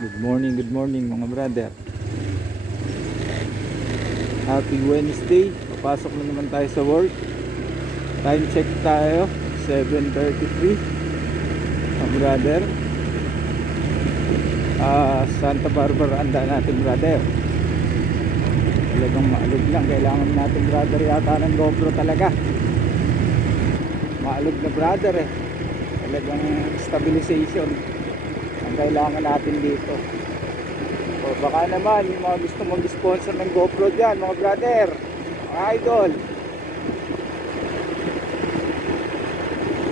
Good morning, good morning mga brother. Happy Wednesday. Papasok na naman tayo sa work. Time check tayo. 7.33. Mga brother. Ah, Santa Barbara anda natin brother. Talagang maalog lang. Kailangan natin brother yata ng GoPro talaga. Maalog na brother eh. Talagang stabilization kailangan natin dito. O baka naman yung mga gusto mag-sponsor ng GoPro dyan, mga brother, mga idol.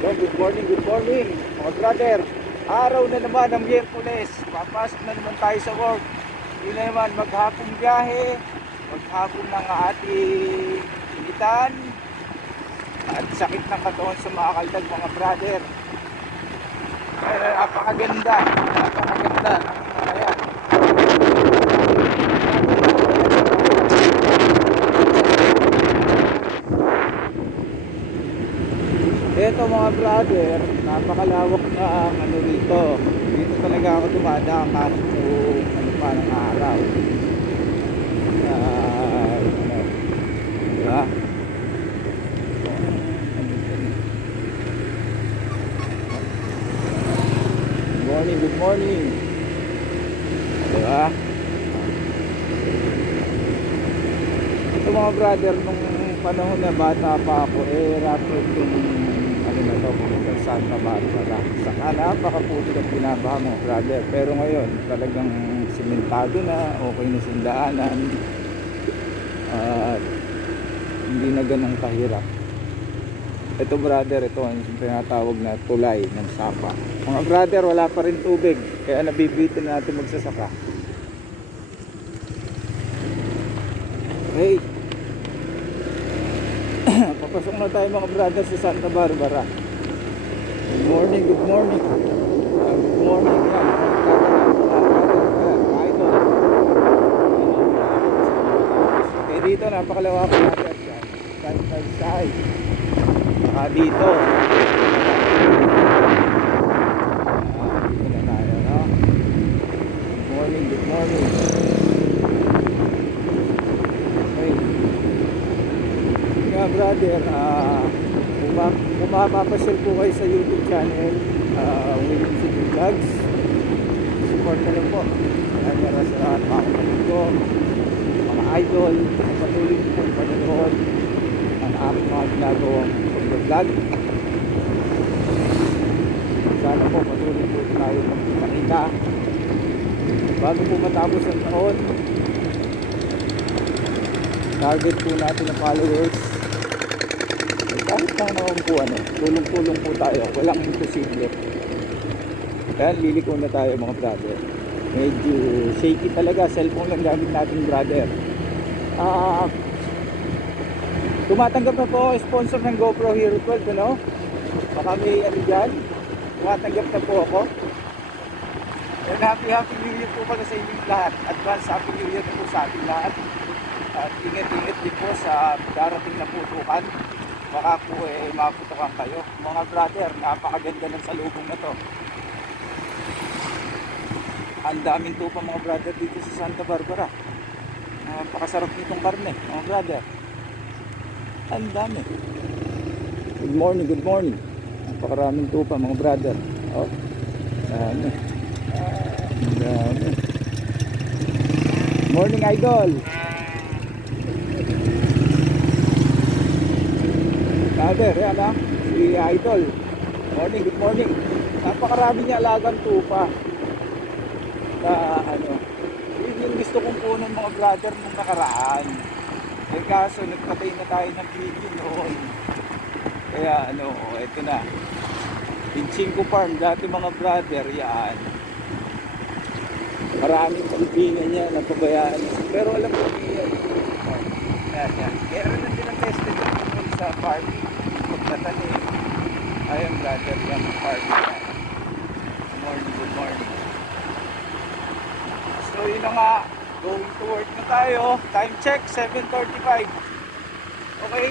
So, good morning, good morning, mga brother. Araw na naman ng Miyerkules. Papasok na naman tayo sa work. Yun na naman, maghapong biyahe, maghapon ng ating initan, at sakit ng katawan sa mga kaldag, mga brother. Eh, napakaganda. Napakaganda. Ayan. Ito mga brother, napakalawak na ang ano rito. Dito talaga ako dumadaan kung ano pa ng araw. Ah, ano, diba? Good morning. Diba? Ito mga brother, nung panahon na bata pa ako, eh, road yung ano na to, sa Santa Barbara. Saka napakaputi ang binabaha mga brother. Pero ngayon, talagang simentado na, okay na sindaanan. At hindi na ganun kahirap. Ito brother, ito ang tinatawag na tulay ng sapa. Mga brother, wala pa rin tubig. Kaya nabibitin natin magsasaka. Hey! Papasok na tayo mga brother sa Santa Barbara. Good morning, good morning. Ah, good morning yan. Idol. Eh dito napakalawak natin side. Saka dito. Ah, dito na tayo, no? Good morning, good morning. Okay. Nga brother, ah kung, kung mapapasyal po kayo sa YouTube channel, uh, William City Vlogs, support na lang po. Kaya sa lahat mga kapatid ko, mga idol, patuloy po panonood ginagawang pag-vlog. Sana po patuloy po tayo magkita bago po matapos ang taon target po natin ang followers. Kahit lang naman po ano tulong-tulong po tayo. Walang imposible. Kaya liliko na tayo mga brother. Medyo shaky talaga. Cellphone lang gamit natin brother. Ah tumatanggap na po sponsor ng GoPro Hero 12 ano? Baka may ano dyan? Tumatanggap na po ako. And happy happy new year po pala sa inyong lahat. Advance happy new year po sa ating lahat. At ingat-ingat din po sa darating na putukan. Baka po eh maputukan kayo. Mga brother napakaganda ng salubong na to. Ang daming tupa mga brother dito sa Santa Barbara. Napakasarap nitong karne mga brother ang dami good morning good morning napakaraming tupa mga brother oh dami dami morning idol Brother, yan ah. Si Idol. Morning, good morning. Napakarami niya alagang tupa. Na ano, yun yung gusto kong kunin mga brother nung nakaraan. Eh kaso nagpatay na tayo ng video noon. Kaya ano, eto na. Pinchinko Farm, dati mga brother, yan. Maraming kalbingan niya, napabayaan. Pero alam ko, yan. Yan, yan. Meron na silang tested sa farming. Pagtatanim. Ayun, brother, yan farming yan. Good morning, good morning. So, yun na nga. Going to work na tayo. Time check, 7.35. Okay?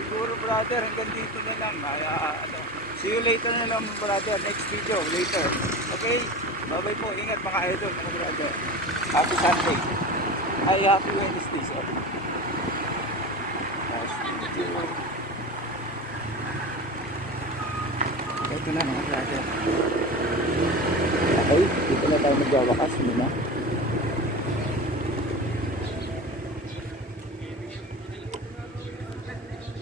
Siguro brother, hanggang dito na lang. Kaya ano, see you later na lang brother, next video, later. Okay? Bye-bye po, ingat mga idol, mga brother. Happy Sunday. Ay, happy Wednesday, sorry. Ito na mga brother. Okay, dito na tayo magwawakas muna.